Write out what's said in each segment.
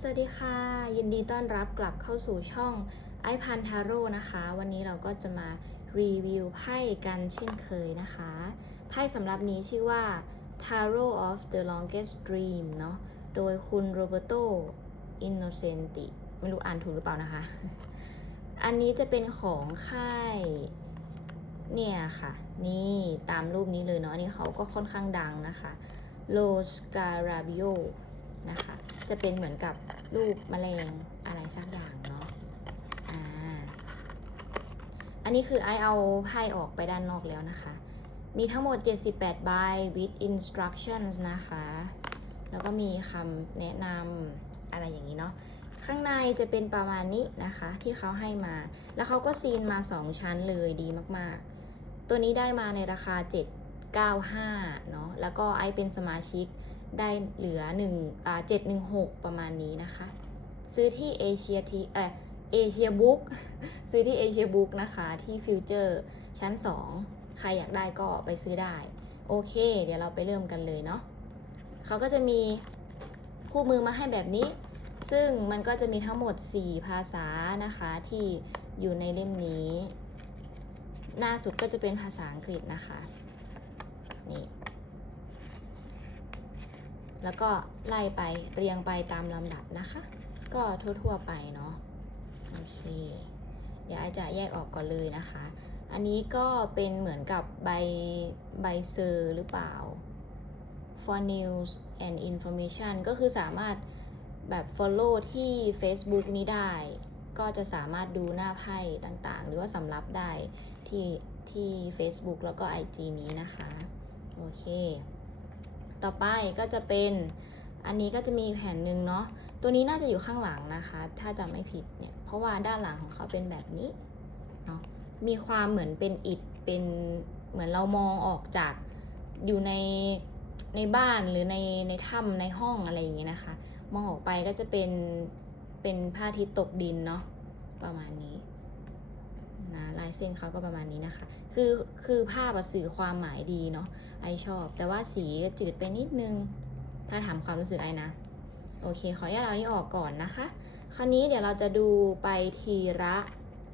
สวัสดีค่ะ ยินดีต้อนรับกลับเข้าสู่ช่องไอพันทาโร่นะคะ วันนี้เราก็จะมารีวิวไพ่กันเช่นเคยนะคะ ไพ่สำหรับนี้ชื่อว่า Tarot of the Longest Dream เนาะโดยคุณโรเบโตอินโนเซนติไม่รู้อ่านถูกหรือเปล่านะคะ อันนี้จะเป็นของค่าย เนี่ยค่ะ นี่ตามรูปนี้เลยเนาะอันนี่เขาก็ค่อนข้างดังนะคะโลสการาบิโอ นะคะ จะเป็นเหมือนกับรูปแมลงอะไรสักอย่างเนาะอ่าอันนี้คือไอเอาไพ่ออกไปด้านนอกแล้วนะคะ มีทั้งหมด 78 ใบ with instructions นะคะ แล้วก็มีคำแนะนำอะไรอย่างนี้เนาะข้างในจะเป็นประมาณนี้นะคะ ที่เขาให้มา แล้วเขาก็ซีนมา 2 ชั้นเลยดีมากๆ ตัวนี้ได้มาในราคา 795 เนาะแล้วก็ไอเป็นสมาชิก ได้เหลือ1อ่า716 ประมาณนี้นะคะ ซื้อที่เอเชียทีเอเอเชียบุ๊กซื้อที่เอเชียบุ๊กนะคะที่ฟิวเจอร์ชั้น 2 ใครอยากได้ก็ไปซื้อได้ โอเค เดี๋ยวเราไปเริ่มกันเลยเนาะเขาก็จะมีคู่มือมาให้แบบนี้ ซึ่งมันก็จะมีทั้งหมด 4 ภาษานะคะที่อยู่ในเล่มนี้ หน้าสุดก็จะเป็นภาษาอังกฤษนะคะ นี่ แล้วก็ไล่ไปเรียงไปตามลำดับนะคะ ก็ทั่วๆไปเนาะโอเค เดี๋ยวอาจจะแยกออกก่อนเลยนะคะ อันนี้ก็เป็นเหมือนกับใบใบเซอร์หรือเปล่า for news and information ก็คือสามารถแบบ follow ที่ Facebook นี้ได้ ก็จะสามารถดูหน้าไพ่ต่างๆ หรือว่าสำรับได้ที่ที่ Facebook แล้วก็ IG นี้นะคะ โอเค ต่อไปก็จะเป็นอันนี้ก็จะมีแผ่นหนึ่งเนาะตัวนี้น่าจะอยู่ข้างหลังนะคะ ถ้าจำไม่ผิดเนี่ยเพราะว่าด้านหลังของเขาเป็นแบบนี้เนาะมีความเหมือนเป็นอิฐเป็นเหมือนเรามองออกจากอยู่ในในบ้านหรือในในถ้ำในห้องอะไรอย่างเงี้ยนะคะ มองออกไปก็จะเป็นเป็นพระอาทิตตกดินเนาะประมาณนี้ นะลายเส้นเขาก็ประมาณนี้นะคะ คือคือภาพสื่อความหมายดีเนาะไอชอบ แต่ว่าสีจืดไปนิดนึง ถ้าถามความรู้สึกไอนะ โอเค ขออนุญาตเอานี้ออกก่อนนะคะ คราวนี้เดี๋ยวเราจะดูไปทีละ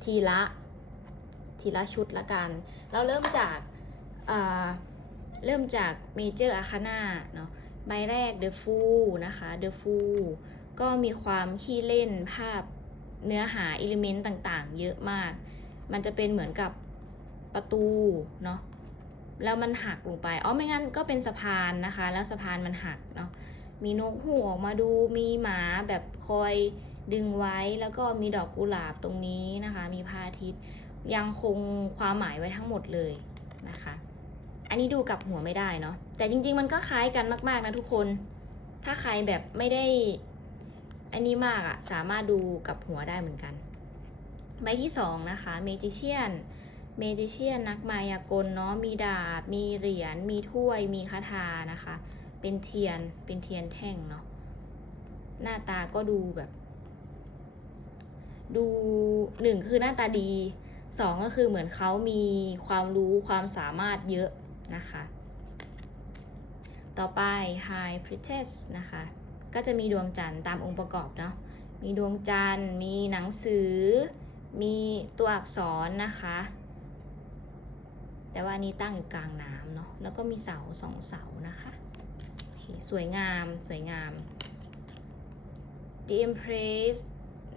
ทีละทีละชุดละกัน เราเริ่มจากาเริ่มจากเมเจอร์อาคาน่าเนาะใบแรก The Fool นะคะ The Fool ก็มีความขี้เล่นภาพเนื้อหาอิเลเมนต์ต่างๆ เยอะมาก มันจะเป็นเหมือนกับประตูเนาะแล้วมันหักลงไป อ๋อ ไม่งั้นก็เป็นสะพานนะคะ แล้วสะพานมันหักเนาะ มีนกฮูกออกมาดู มีหมาแบบคอยดึงไว้ แล้วก็มีดอกกุหลาบตรงนี้นะคะ มีพระอาทิตย์ ยังคงความหมายไว้ทั้งหมดเลยนะคะ อันนี้ดูกับหัวไม่ได้เนาะ แต่จริง ๆ มันก็คล้ายกันมาก ๆ นะทุกคน ถ้าใครแบบไม่ได้ อันนี้มากอะสามารถดูกับหัวได้เหมือนกัน ใบที่สองนะคะเมจิเชียนเมจิเชียนนักมายากลเนาะมีดาบ มีเหรียญมีถ้วย มีคาถานะคะ เป็นเทียนเป็นเทียนแท่งเนาะหน้าตาก็ดูแบบ ดูหนึ่งคือหน้าตาดีสองก็คือเหมือนเขามีความรู้ความสามารถเยอะนะคะ ต่อไป High Priestess นะคะ ก็จะมีดวงจันทร์ตามองค์ประกอบเนาะมีดวงจันทร์มีหนังสือ มีตัวอักษรนะคะ แต่ว่านี้ตั้งอยู่กลางน้ำเนาะ แล้วก็มีเสาสองเสานะคะโอเคสวยงามสวยงาม The Empress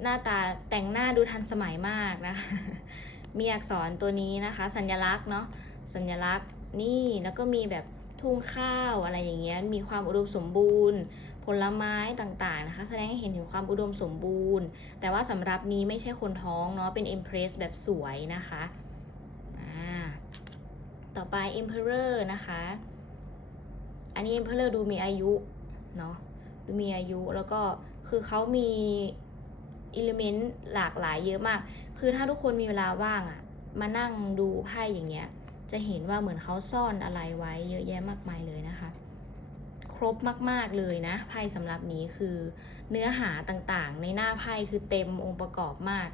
หน้าตาแต่งหน้าดูทันสมัยมากนะคะมีอักษรตัวนี้นะคะ สัญลักษณ์เนาะ สัญลักษณ์นี่แล้วก็มีแบบทุ่งข้าวอะไรอย่างเงี้ย มีความอุดมสมบูรณ์ ผลไม้ต่างๆนะคะ แสดงให้เห็นถึงความอุดมสมบูรณ์ แต่ว่าสำหรับนี้ไม่ใช่คนท้องเนาะเป็น Empress แบบสวยนะคะต่อไป Emperor นะคะ อันนี้ Emperor ดูมีอายุเนาะ ดูมีอายุแล้วก็คือเขามีอิเลเมนต์หลากหลายเยอะมาก คือถ้าทุกคนมีเวลาว่างอะมานั่งดูไพ่อย่างเงี้ย จะเห็นว่าเหมือนเขาซ่อนอะไรไว้เยอะแยะมากมายเลยนะคะ รบมาก ๆ เลยนะไพ่สำหรับนี้คือเนื้อหาต่างๆ ในหน้าไพ่คือเต็มองค์ประกอบมาก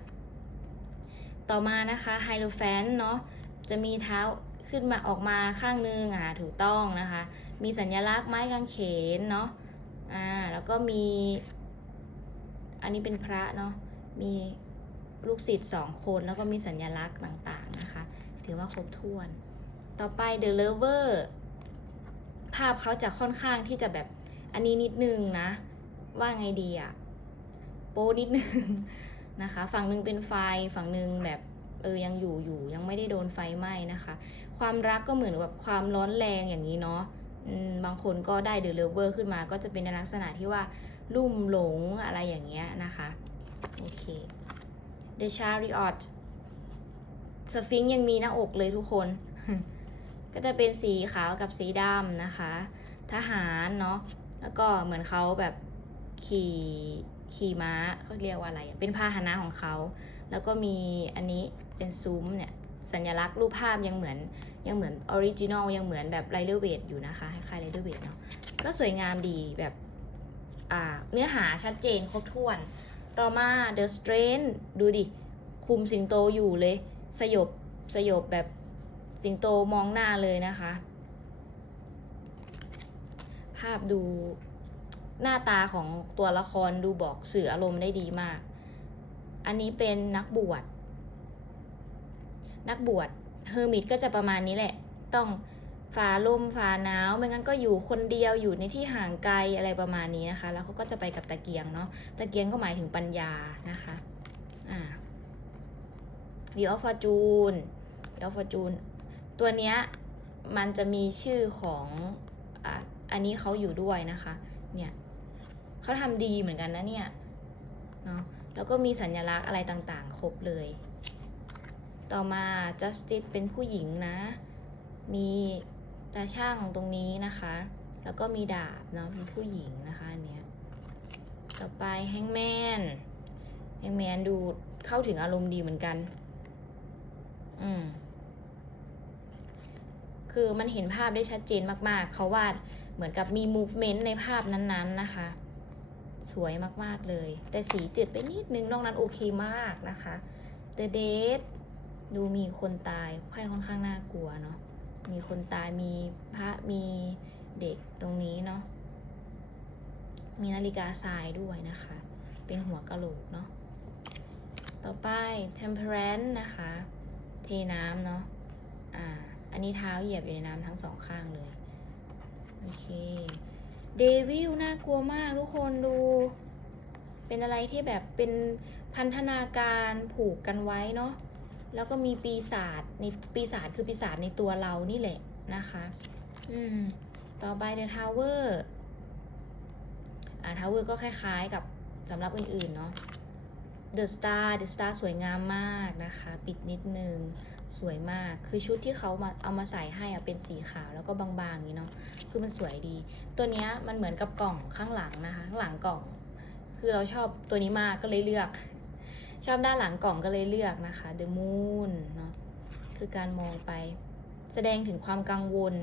ต่อมานะคะไฮโลแฟนเนาะจะมีเท้าขึ้นมาออกมาข้างนึงอะถูกต้องนะคะ มีสัญลักษณ์ไม้กางเขนเนาะอ่าแล้วก็มี อันนี้เป็นพระเนาะมีลูกศิษย์สองคนแล้วก็มีสัญลักษณ์ต่างๆนะคะ ถือว่าครบถ้วน ต่อไป The Lover ภาพเขาจะค่อนข้างที่จะแบบอันนี้นิดนึงนะ ว่าไงดีอะโป้นิดนึงนะคะ ฝั่งหนึ่งเป็นไฟฝั่งหนึ่งแบบเออยังอยู่อยู่ยังไม่ได้โดนไฟไหม้นะคะ ความรักก็เหมือนแบบความร้อนแรงอย่างนี้เนาะบางคนก็ได้เด e เลเวอร์ขึ้นมาก็จะเป็นในลักษณะที่ว่าลุ่มหลงอะไรอย่างเงี้ยนะคะโอเค The Chariot สฟิงค์ยังมีหน้าอกเลยทุกคน ก็จะเป็นสีขาวกับสีดำนะคะ ทหารเนาะแล้วก็เหมือนเขาแบบขี่ขี่ม้าเขาเรียกว่าอะไรเป็นพาหนะของเขา แล้วก็มีอันนี้เป็นซุ้มเนี่ยสัญลักษณ์รูปภาพยังเหมือนยังเหมือนออริจินอลยังเหมือนแบบไรเดอร์เวทอยู่นะคะคล้ายๆไรเดอร์เวทเนาะก็สวยงามดีแบบอ่าเนื้อหาชัดเจนครบถ้วน ต่อมา The Strength ดูดิ คุมสิงโตอยู่เลย สยบสยบแบบ สิงโตมองหน้าเลยนะคะ ภาพดูหน้าตาของตัวละครดูบอกสื่ออารมณ์ได้ดีมาก อันนี้เป็นนักบวช นักบวชเฮอร์มิตก็จะประมาณนี้แหละ ต้องฝ่าลมฝ่าหนาวไม่งั้นก็อยู่คนเดียวอยู่ในที่ห่างไกลอะไรประมาณนี้นะคะ แล้วเขาก็จะไปกับตะเกียงเนาะ ตะเกียงก็หมายถึงปัญญานะคะ อ่า v ีออฟฟอร์จูน v ีออฟฟอร์จูน ตัวเนี้ยมันจะมีชื่อของอะอันนี้เขาอยู่ด้วยนะคะ เนี่ยเขาทำดีเหมือนกันนะเนี่ยเนาะแล้วก็มีสัญลักษณ์อะไรต่างๆ ครบเลย ต่อมา justice เป็นผู้หญิงนะ มีตาช่างตรงนี้นะคะ แล้วก็มีดาบเนาะเป็นผู้หญิงนะคะอันเนี้ยต่อไปแฮงแมนแฮงแมนดูเข้าถึงอารมณ์ดีเหมือนกัน อืม คือมันเห็นภาพได้ชัดเจนมากๆ เขาวาดเหมือนกับมี movement ในภาพนั้นๆนะคะ สวยมากๆเลย แต่สีจืดไปนิดนึง นอกนั้นโอเคมากนะคะ The Dead ดูมีคนตายไพ่ค่อนข้างน่ากลัวเนาะ มีคนตายมีพระมีเด็กตรงนี้เนาะ มีนาฬิกาทรายด้วยนะคะ เป็นหัวกะโหลกเนาะ ต่อไป temperance นะคะ เทน้ำเนาะ อ่า อันนี้เท้าเหยียบอยู่ในน้ำทั้งสองข้างเลย โอเค เดวิลน่ากลัวมากทุกคนดู เป็นอะไรที่แบบเป็นพันธนาการผูกกันไว้เนาะ แล้วก็มีปีศาจในปีศาจคือปีศาจในตัวเรานี่แหละนะคะ อืม ต่อไป The Tower อ่า Tower ก็คล้ายๆกับสำหรับอื่นๆเนาะ The Star The Star สวยงามมากนะคะ ปิดนิดนึง สวยมากคือชุดที่เขามาเอามาใส่ให้อะเป็นสีขาวแล้วก็บางๆอย่างนี้เนาะคือมันสวยดี ตัวเนี้ยมันเหมือนกับกล่องข้างหลังนะคะข้างหลังกล่อง คือเราชอบตัวนี้มากก็เลยเลือก ชอบด้านหลังกล่องก็เลยเลือกนะคะ The Moon เนาะคือการมองไป แสดงถึงความกังวล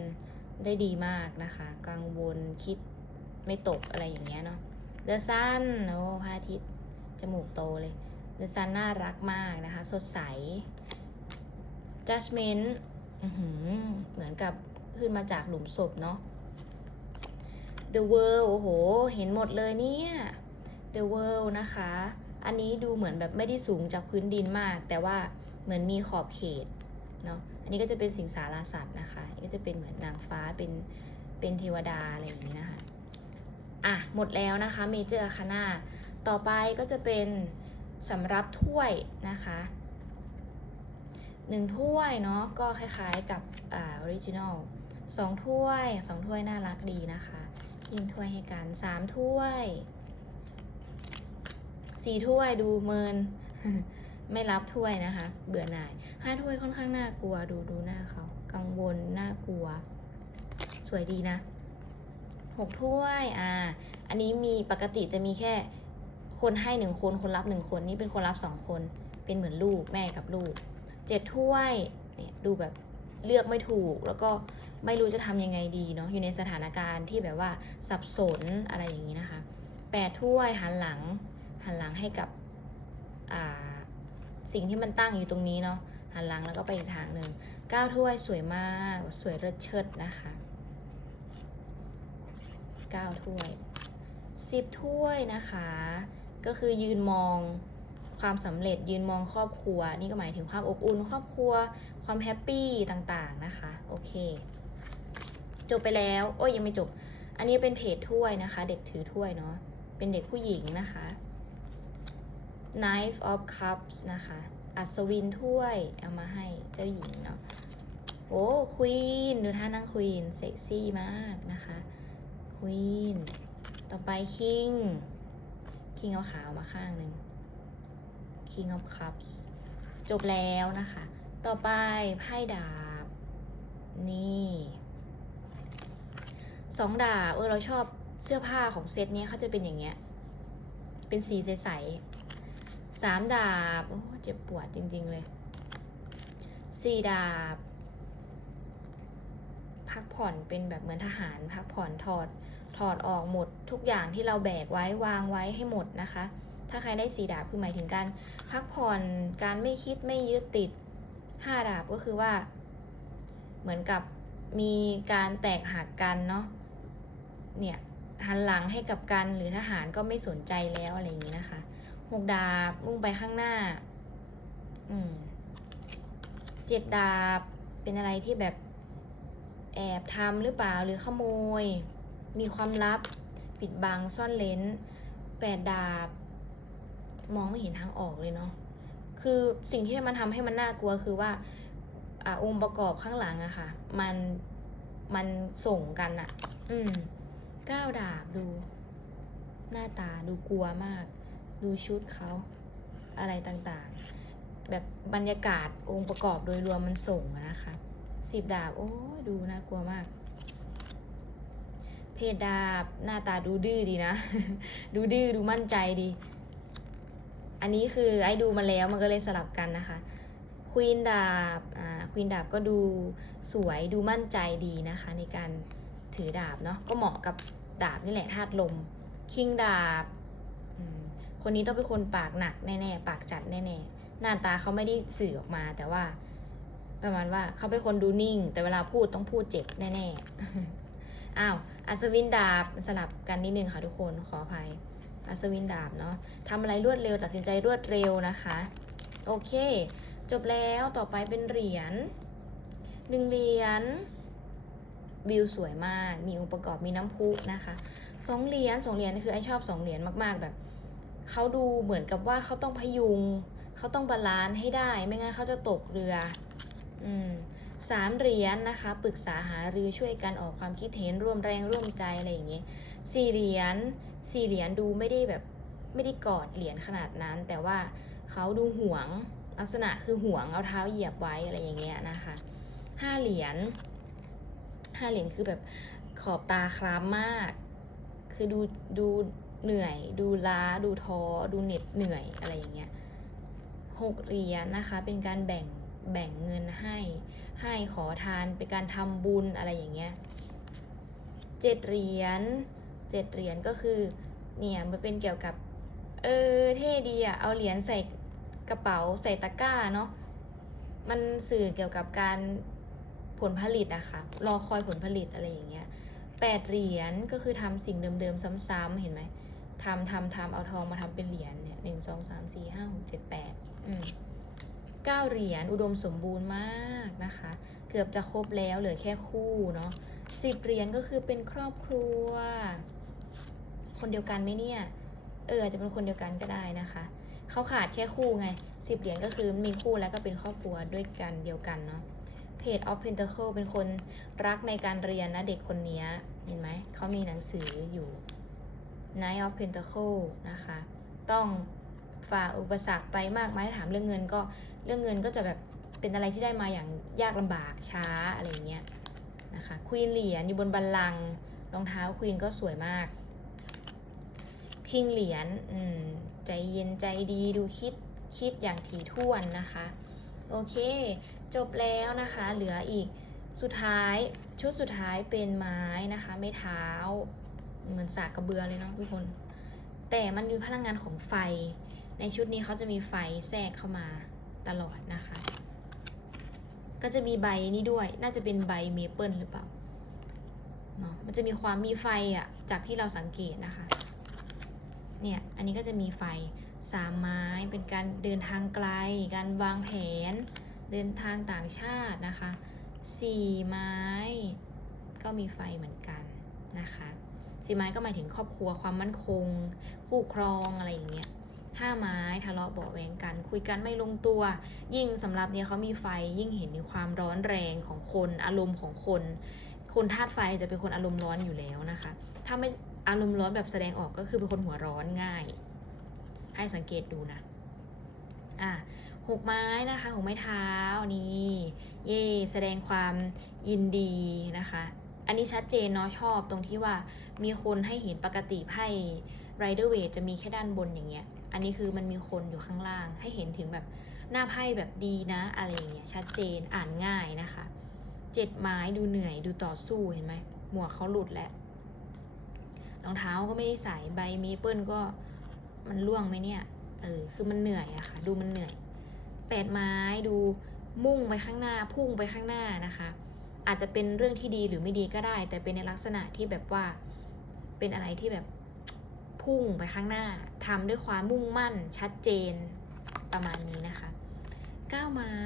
ได้ดีมากนะคะ กังวลคิดไม่ตกอะไรอย่างเงี้ยเนาะ The Sun โอ้พระอาทิตย์จมูกโตเลย The Sun น่ารักมากนะคะ สดใส Judgment เหมือนกับขึ้นมาจากหลุมศพเนาะ The World โอ้โห เห็นหมดเลยเนี่ย The World นะคะ อันนี้ดูเหมือนแบบไม่ได้สูงจากพื้นดินมาก แต่ว่าเหมือนมีขอบเขตเนาะ อันนี้ก็จะเป็นสิงสารสัตว์นะคะอันนี้ก็จะเป็นเหมือนนางฟ้า เป็น เป็นเทวดาอะไรอย่างนี้นะคะ อะ หมดแล้วนะคะ เมเจอร์คานาต่อไปก็จะเป็นสำรับถ้วยนะคะ หนึ่งถ้วยเนาะก็คล้ายๆกับอ่าออริจินอลสองถ้วยสองถ้วยน่ารักดีนะคะยิงถ้วยให้กันสามถ้วยสี่ถ้วยดูเมิน ไม่รับถ้วยนะคะ เบื่อหน่ายห้าถ้วยค่อนข้างน่ากลัวดูดูหน้าเขากังวลน่ากลัว สวยดีนะหกถ้วยอ่าอันนี้มีปกติจะมีแค่คนให้หนึ่งคนคนรับหนึ่งคนนี่เป็นคนรับสองคน เป็นเหมือนลูกแม่กับลูก เจ็ดถ้วยเนี่ยดูแบบเลือกไม่ถูก แล้วก็ไม่รู้จะทำยังไงดีเนาะอยู่ในสถานการณ์ที่แบบว่าสับสนอะไรอย่างนี้นะคะแปดถ้วยหันหลังหันหลังให้กับอ่าสิ่งที่มันตั้งอยู่ตรงนี้เนาะหันหลังแล้วก็ไปอีกทางหนึ่งเก้าถ้วยสวยมากสวยเลิศเชิดนะคะเก้าถ้วยสิบถ้วยนะคะ ก็คือยืนมอง ความสำเร็จยืนมองครอบครัว นี่ก็หมายถึงความอบอุ่นครอบครัว ความแฮปปี้ต่างๆนะคะ โอเค จบไปแล้ว โอ้ยยังไม่จบ อันนี้เป็นเพจถ้วยนะคะ เด็กถือถ้วยเนาะเป็นเด็กผู้หญิงนะคะ Knife of Cups นะคะ อัศวินถ้วยเอามาให้เจ้าหญิงเนาะโอ้ควีนดูท่านั่งควีนเซ็กซี่มากนะคะควีนต่อไปคิงคิงเอาขาวมาข้างหนึ่ง King of Cups จบแล้วนะคะ ต่อไปไพ่ดาบ นี่สองดาบ เออเราชอบเสื้อผ้าของเซตนี้เขาจะเป็นอย่างเงี้ย เป็นสีใสๆสามดาบ โอ้เจ็บปวดจริง ๆ เลยสี่ดาบ พักผ่อนเป็นแบบเหมือนทหาร พักผ่อนถอดถอดออกหมดทุกอย่างที่เราแบกไว้วางไว้ให้หมดนะคะ ถ้าใครได้สีดาบคือหมายถึงการพักผ่อนการไม่คิดไม่ยึดติดห้าดาบก็คือว่า เหมือนกับมีการแตกหักกันเนาะเนี่ยหันหลังให้กับกันหรือทหารก็ไม่สนใจแล้วอะไรอย่างนี้นะคะหกดาบมุ่งไปข้างหน้า อืมเจ็ดดาบเป็นอะไรที่แบบแอบทำหรือเปล่าหรือขโมย มีความลับ ปิดบังซ่อนเลนแปดดาบ มองไม่เห็นทางออกเลยเนาะคือสิ่งที่มันทำให้มันน่ากลัวคือว่าอ่าองค์ประกอบข้างหลังอะค่ะ มันมันส่งกันอะอืมก้าวดาบดู หน้าตาดูกลัวมาก ดูชุดเขาอะไรต่างๆ แบบบรรยากาศองค์ประกอบโดยรวมมันส่งอะนะคะสิบดาบ โอ้ดูน่ากลัวมาก เพจดาบหน้าตาดูดื้อดีนะ ดูดื้อดูมั่นใจดี อันนี้คือไอ้ดูมาแล้วมันก็เลยสลับกันนะคะควีนดาบอ่าควีนดาบก็ดูสวยดูมั่นใจดีนะคะ ในการถือดาบเนาะก็เหมาะกับดาบนี่แหละธาตุลมคิงดาบคนนี้ต้องเป็นคนปากหนักแน่ๆปากจัดแน่ๆหน้าตาเขาไม่ได้สื่อออกมาแต่ว่า ประมาณว่าเขาเป็นคนดูนิ่ง แต่เวลาพูดต้องพูดเจ็บแน่ๆอ้าวอัศวินดาบสลับกันนิดนึงค่ะทุกคนขออภัย อัศวินดาบเนาะทำอะไรรวดเร็วตัดสินใจรวดเร็วนะคะ โอเค จบแล้วต่อไปเป็นเหรียญหนึ่งเหรียญวิวสวยมาก มีองค์ประกอบมีน้ำพุนะคะสองเหรียญสองเหรียญนี่คือไอชอบสองเหรียญมากๆแบบเขาดูเหมือนกับว่าเขาต้องพยุงเขาต้องบาลานซ์ให้ได้ ไม่งั้นเขาจะตกเรืออืมสามเหรียญนะคะ ปรึกษาหารือช่วยกันออกความคิดเห็นร่วมแรงร่วมใจอะไรอย่างเงี้ยสี่เหรียญ สี่เหรียญดูไม่ได้แบบไม่ได้กอดเหรียญขนาดนั้น แต่ว่าเขาดูห่วงลักษณะคือห่วงเอาเท้าเหยียบไว้อะไรอย่างเงี้ยนะคะห้าเหรียญห้าเหรียญคือแบบขอบตาคล้ำมาก คือดูดูเหนื่อย ดูล้าดูท้อดูเหน็ดเหนื่อยอะไรอย่างเงี้ยหกเหรียญนะคะ เป็นการแบ่งแบ่งเงินให้ให้ขอทานเป็นการทำบุญอะไรอย่างเงี้ยเจ็ดเหรียญ เจ็ดเหรียญก็คือเนี่ยมันเป็นเกี่ยวกับ เออเท่ดีอะเอาเหรียญใส่กระเป๋าใส่ตะกร้าเนาะมันสื่อเกี่ยวกับการผลผลิตอะค่ะรอคอยผลผลิตอะไรอย่างเงี้ยแปดเหรียญก็คือทำสิ่งเดิมๆซ้ำๆเห็นไหมทำทำทำเอาทองมาทำเป็นเหรียญเนี่ยหนึ่งสองสามสี่ห้าหกเจ็ดแปดอืมเก้าเหรียญอุดมสมบูรณ์มากนะคะ เกือบจะครบแล้วเหลือแค่คู่เนาะ สิบเหรียญก็คือเป็นครอบครัว คนเดียวกันไหมเนี่ย เอออาจจะเป็นคนเดียวกันก็ได้นะคะเขาขาดแค่คู่ไงสิบเหรียญก็คือมีคู่แล้วก็เป็นครอบครัวด้วยกันเดียวกันเนาะเพจ of Pentacle เป็นคนรักในการเรียนนะเด็กคนนี้เห็นไหมเขามีหนังสืออยู่ Knight of Pentacle นะคะ ต้องฝ่าอุปสรรคไปมากไหมถามเรื่องเงินก็เรื่องเงินก็จะแบบเป็นอะไรที่ได้มาอย่างยากลำบากช้าอะไรเงี้ย นะคะควีนเหรียญอยู่บนบัลลังก์รองเท้าควีนก็สวยมากคิงเหรียญใจเย็นใจดีดูคิดคิดอย่างถี่ถ้วนนะคะ โอเค จบแล้วนะคะ เหลืออีกสุดท้ายชุดสุดท้ายเป็นไม้นะคะ ไม่เท้า เหมือนสากกระเบือเลยเนาะทุกคน แต่มันมีพลังงานของไฟ ในชุดนี้เขาจะมีไฟแทรกเข้ามาตลอดนะคะ ก็จะมีใบนี้ด้วย น่าจะเป็นใบเมเปิลหรือเปล่าเนาะมันจะมีความมีไฟอะจากที่เราสังเกตนะคะ เนี่ย อันนี้ก็จะมีไฟสามไม้ เป็นการเดินทางไกล การวางแผน เดินทางต่างชาตินะคะสี่ไม้ ก็มีไฟเหมือนกันนะคะสี่ไม้ก็หมายถึงครอบครัวความมั่นคง คู่ครองอะไรอย่างเงี้ย ห้าไม้ทะเลาะเบาะแวงกัน คุยกันไม่ลงตัว ยิ่งสำหรับเนี่ยเขามีไฟยิ่งเห็นถึงความร้อนแรงของคนอารมณ์ของคน คนธาตุไฟจะเป็นคนอารมณ์ร้อนอยู่แล้วนะคะ ถ้าไม่อารมณ์ร้อนแบบแสดงออกก็คือเป็นคนหัวร้อนง่าย ให้สังเกตดูนะอะหกไม้นะคะหกไม้เท้านี่เย่แสดงความยินดีนะคะ อันนี้ชัดเจนเนาะชอบตรงที่ว่ามีคนให้เห็นปกติไพ่ไรเดอร์เวทจะมีแค่ด้านบนอย่างเงี้ย อันนี้คือมันมีคนอยู่ข้างล่าง ให้เห็นถึงแบบหน้าไพ่แบบดีนะอะไรอย่างเงี้ยชัดเจนอ่านง่ายนะคะเจ็ดไม้ดูเหนื่อยดูต่อสู้เห็นไหมหมวกเขาหลุดแล้วรองเท้าก็ไม่ได้ใส่ใบมีเปิลก็มันล่วงไหมเนี่ยเออคือมันเหนื่อยอะค่ะ ดูมันเหนื่อยแปดไม้ดูมุ่งไปข้างหน้าพุ่งไปข้างหน้านะคะ อาจจะเป็นเรื่องที่ดีหรือไม่ดีก็ได้ แต่เป็นในลักษณะที่แบบว่าเป็นอะไรที่แบบ พุ่งไปข้างหน้าทำด้วยความมุ่งมั่นชัดเจนประมาณนี้นะคะเก้าไม้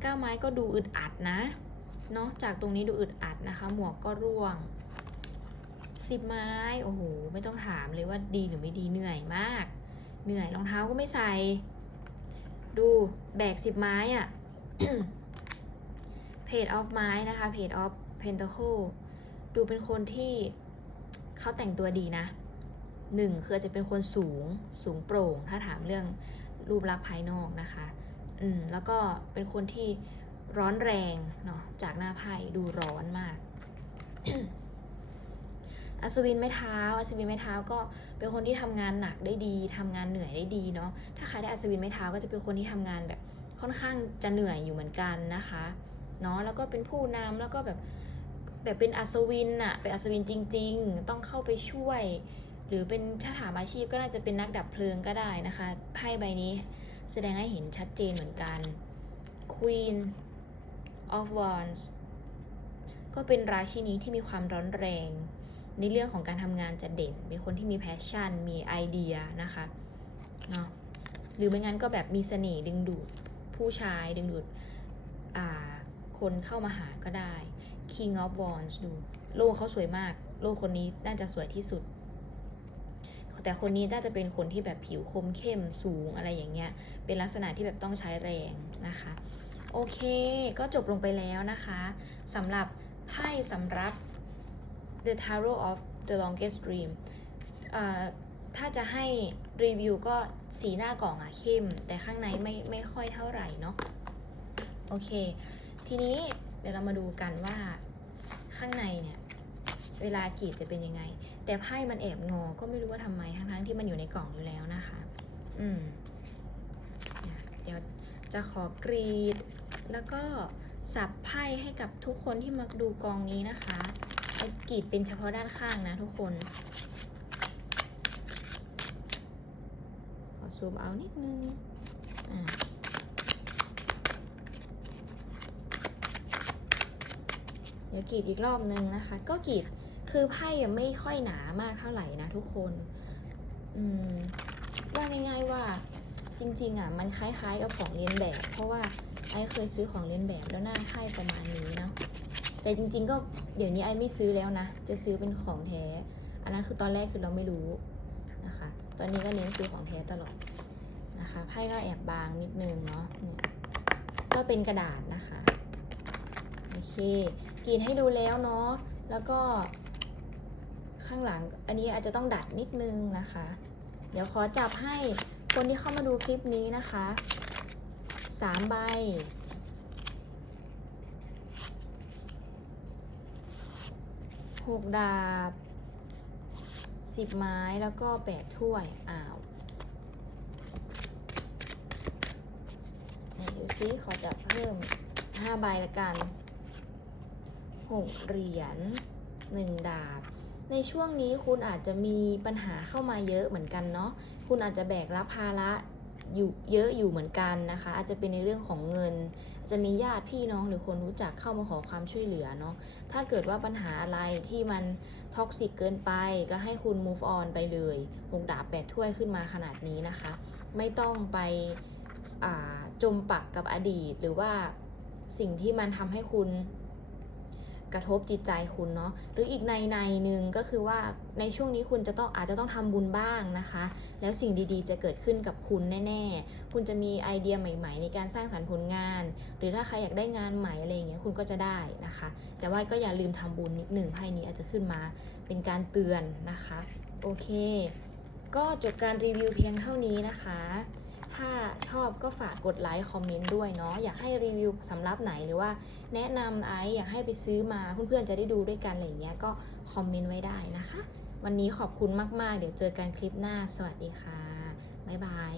เก้าไม้ก็ดูอึดอัดนะเนาะจากตรงนี้ดูอึดอัดนะคะ หมวกก็ร่วงสิบไม้โอ้โหไม่ต้องถามเลยว่าดีหรือไม่ดีเหนื่อยมาก เหนื่อยรองเท้าก็ไม่ใส่ ดูแบกสิบไม้อะ่ะเพจออฟไม้นะคะเพจออฟเพนต c คดูเป็นคนที่เขาแต่งตัวดีนะ หนึ่งคืออาจจะเป็นคนสูงสูงโปร่ง ถ้าถามเรื่องรูปลักษณ์ภายนอกนะคะ อืมแล้วก็เป็นคนที่ร้อนแรงเนาะจากหน้าไพ่ดูร้อนมากอัศวินไม้เท้า อัศวินไม้เท้าก็เป็นคนที่ทำงานหนักได้ดีทำงานเหนื่อยได้ดีเนาะ ถ้าใครได้อัศวินไม้เท้าก็จะเป็นคนที่ทำงานแบบค่อนข้างจะเหนื่อยอยู่เหมือนกันนะคะ เนาะ แล้วก็เป็นผู้นำแล้วก็แบบแบบเป็นอัศวินอะเป็นอัศวินจริง ๆ ต้องเข้าไปช่วย หรือเป็นถ้าถามอาชีพก็น่าจะเป็นนักดับเพลิงก็ได้นะคะไพ่ใบนี้แสดงให้เห็นชัดเจนเหมือนกัน Queen of Wands ก็เป็นราชินีที่มีความร้อนแรง ในเรื่องของการทำงานจะเด่น เป็นคนที่มีแพชชั่น มีไอเดียนะคะเนาะหรือไม่งั้นก็แบบมีเสน่ห์ดึงดูดผู้ชายดึงดูดคนเข้ามาหาก็ได้ King of Wands ดู โลกเขาสวยมาก โลกคนนี้น่าจะสวยที่สุด แต่คนนี้น่าจะเป็นคนที่แบบผิวคมเข้มสูงอะไรอย่างเงี้ย เป็นลักษณะที่แบบต้องใช้แรงนะคะ โอเค ก็จบลงไปแล้วนะคะสำหรับไพ่สำรับ The Tarot of the Longest Dream ถ้าจะให้รีวิวก็สีหน้ากล่องอะเข้ม แต่ข้างในไม่ไม่ค่อยเท่าไหร่เนาะโอเค ทีนี้เดี๋ยวเรามาดูกันว่าข้างในเนี่ย เวลากรีดจะเป็นยังไง แต่ไพ่มันแอบงอ ก็ไม่รู้ว่าทำไมทั้งๆที่มันอยู่ในกล่องอยู่แล้วนะคะ อืมเนี่ยเดี๋ยวจะขอกรีด แล้วก็สับไพ่ให้กับทุกคนที่มาดูกองนี้นะคะเอากรีดเป็นเฉพาะด้านข้างนะทุกคน ขอซูมเอานิดนึง อ่าเดี๋ยวกรีดอีกรอบนึงนะคะ ก็กรีด คือไพ่ยังไม่ค่อยหนามากเท่าไหร่นะทุกคน อืมว่าง่าย ๆว่าจริงๆอะมันคล้ายๆกับของเลียนแบบ เพราะว่าไอเคยซื้อของเลียนแบบแล้วหน้าไพ่ประมาณนี้เนาะแต่จริง ๆ ก็เดี๋ยวนี้ไอไม่ซื้อแล้วนะ จะซื้อเป็นของแท้ อันนั้นคือตอนแรกคือเราไม่รู้นะคะ ตอนนี้ก็เน้นซื้อของแท้ตลอดนะคะไพ่ก็แอบบางนิดนึงเนาะเนี่ยก็เป็นกระดาษนะคะโอเคกรีดให้ดูแล้วเนาะแล้วก็ ข้างหลัง อันนี้อาจจะต้องดัดนิดนึงนะคะ เดี๋ยวขอจับให้คนที่เข้ามาดูคลิปนี้นะคะสามใบ หกดาบสิบไม้แล้วก็แปดถ้วย อ้าวไหนดูซิขอจับเพิ่มห้าใบละกันหกเหรียญหนึ่งดาบ ในช่วงนี้คุณอาจจะมีปัญหาเข้ามาเยอะเหมือนกันเนาะ คุณอาจจะแบกรับภาระอยู่เยอะอยู่เหมือนกันนะคะ อาจจะเป็นในเรื่องของเงิน จะมีญาติพี่น้องหรือคนรู้จักเข้ามาขอความช่วยเหลือเนาะ ถ้าเกิดว่าปัญหาอะไรที่มันท็อกซิกเกินไปก็ให้คุณ move on ไปเลยหกดาบแปดถ้วยขึ้นมาขนาดนี้นะคะ ไม่ต้องไปจมปักกับอดีตหรือว่าสิ่งที่มันทำให้คุณ กระทบจิตใจคุณเนาะหรืออีกในในหนึ่งก็คือว่าในช่วงนี้คุณจะต้องอาจจะต้องทำบุญบ้างนะคะ แล้วสิ่งดีๆ จะเกิดขึ้นกับคุณแน่ ๆ คุณจะมีไอเดียใหม่ ๆ ในการสร้างสรรค์ผลงาน หรือถ้าใครอยากได้งานใหม่อะไรอย่างเงี้ยคุณก็จะได้นะคะ แต่ว่าก็อย่าลืมทำบุญนิดหนึ่งไพ่นี้อาจจะขึ้นมาเป็นการเตือนนะคะ โอเค ก็จบการรีวิวเพียงเท่านี้นะคะ ถ้าชอบก็ฝากกดไลค์คอมเมนต์ด้วยเนาะอยากให้รีวิวสำรับไหนหรือว่า แนะนำไอซ์อยากให้ไปซื้อมาเพื่อนๆจะได้ดูด้วยกันอะไรอย่างเงี้ยก็คอมเมนต์ไว้ได้นะคะ วันนี้ขอบคุณมากๆ เดี๋ยวเจอกันคลิปหน้า สวัสดีค่ะบ๊ายบาย